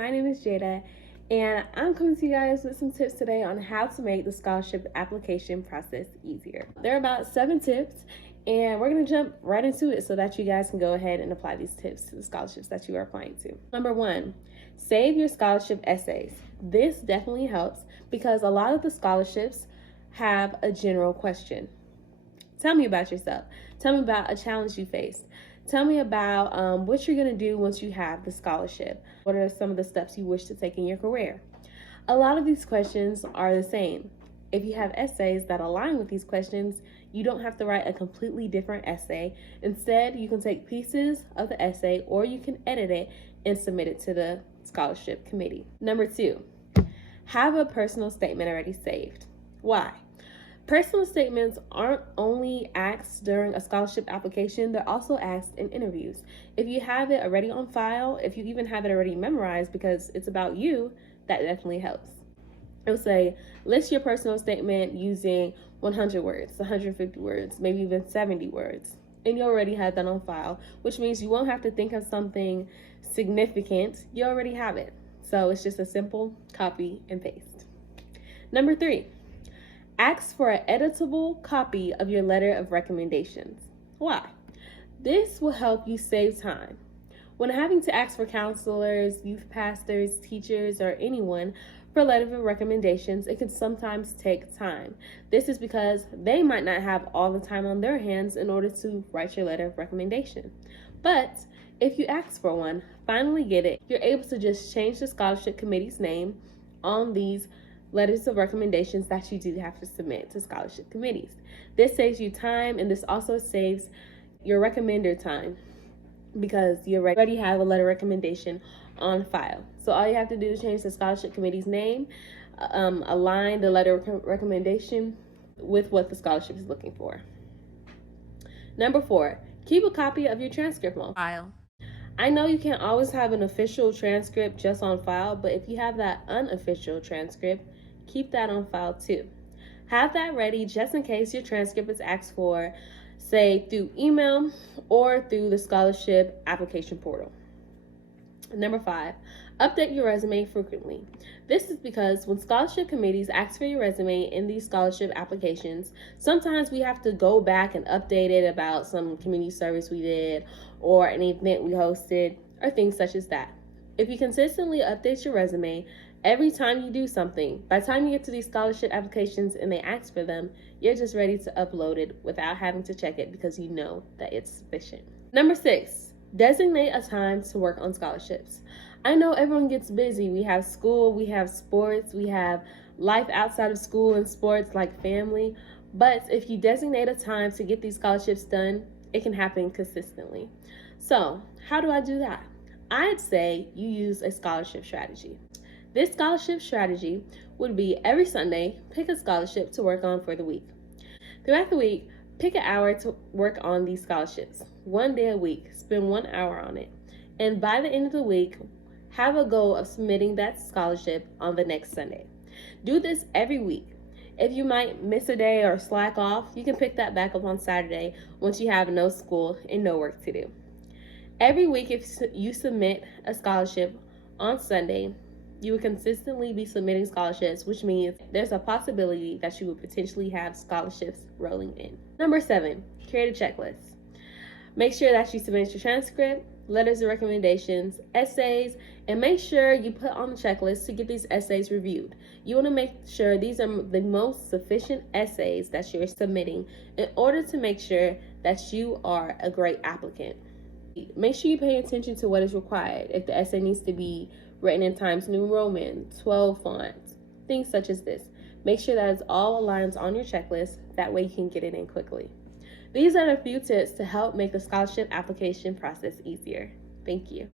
my name is Jada, and I'm coming to you guys with some tips today on how to make the scholarship application process easier. There are about 7 tips, and we're going to jump right into it so that you guys can go ahead and apply these tips to the scholarships that you are applying to. Number 1, save your scholarship essays. This definitely helps because a lot of the scholarships have a general question. Tell me about yourself. Tell me about a challenge you faced. Tell me about what you're going to do once you have the scholarship. What are some of the steps you wish to take in your career? A lot of these questions are the same. If you have essays that align with these questions, you don't have to write a completely different essay. Instead, you can take pieces of the essay or you can edit it and submit it to the scholarship committee. Number 2, have a personal statement already saved. Why? Personal statements aren't only asked during a scholarship application, they're also asked in interviews. If you have it already on file, if you even have it already memorized because it's about you, that definitely helps. It will say, list your personal statement using 100 words, 150 words, maybe even 70 words. And you already have that on file, which means you won't have to think of something significant. You already have it. So it's just a simple copy and paste. Number 3, ask for an editable copy of your letter of recommendations. Why? This will help you save time. When having to ask for counselors, youth pastors, teachers, or anyone for letter of recommendations, it can sometimes take time. This is because they might not have all the time on their hands in order to write your letter of recommendation. But if you ask for one, finally get it, you're able to just change the scholarship committee's name on these letters of recommendations that you do have to submit to scholarship committees. This saves you time, and this also saves your recommender time because you already have a letter recommendation on file. So all you have to do is change the scholarship committee's name, align the letter recommendation with what the scholarship is looking for. Number 4, keep a copy of your transcript on file. I know you can't always have an official transcript just on file, but if you have that unofficial transcript, keep that on file too. Have that ready just in case your transcript is asked for, say through email or through the scholarship application portal. Number 5, update your resume frequently. This is because when scholarship committees ask for your resume in these scholarship applications, sometimes we have to go back and update it about some community service we did or an event we hosted or things such as that. If you consistently update your resume every time you do something, by the time you get to these scholarship applications and they ask for them, you're just ready to upload it without having to check it because you know that it's sufficient. Number 6, designate a time to work on scholarships. I know everyone gets busy. We have school, we have sports, we have life outside of school and sports like family. But if you designate a time to get these scholarships done, it can happen consistently. So how do I do that? I'd say you use a scholarship strategy. This scholarship strategy would be every Sunday, pick a scholarship to work on for the week. Throughout the week, pick an hour to work on these scholarships. 1 day a week, spend 1 hour on it. And by the end of the week, have a goal of submitting that scholarship on the next Sunday. Do this every week. If you might miss a day or slack off, you can pick that back up on Saturday once you have no school and no work to do. Every week, if you submit a scholarship on Sunday, you will consistently be submitting scholarships, which means there's a possibility that you will potentially have scholarships rolling in. Number 7, create a checklist. Make sure that you submit your transcript, letters of recommendations, essays, and make sure you put on the checklist to get these essays reviewed. You want to make sure these are the most sufficient essays that you're submitting in order to make sure that you are a great applicant. Make sure you pay attention to what is required. If the essay needs to be written in Times New Roman, 12 fonts, things such as this. Make sure that it's all aligns on your checklist. That way you can get it in quickly. These are a few tips to help make the scholarship application process easier. Thank you.